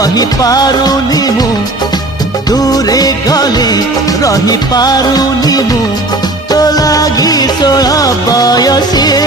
रही पारुनी मु दूरे गले रही पारुनी मु तो लागी 16 बयसी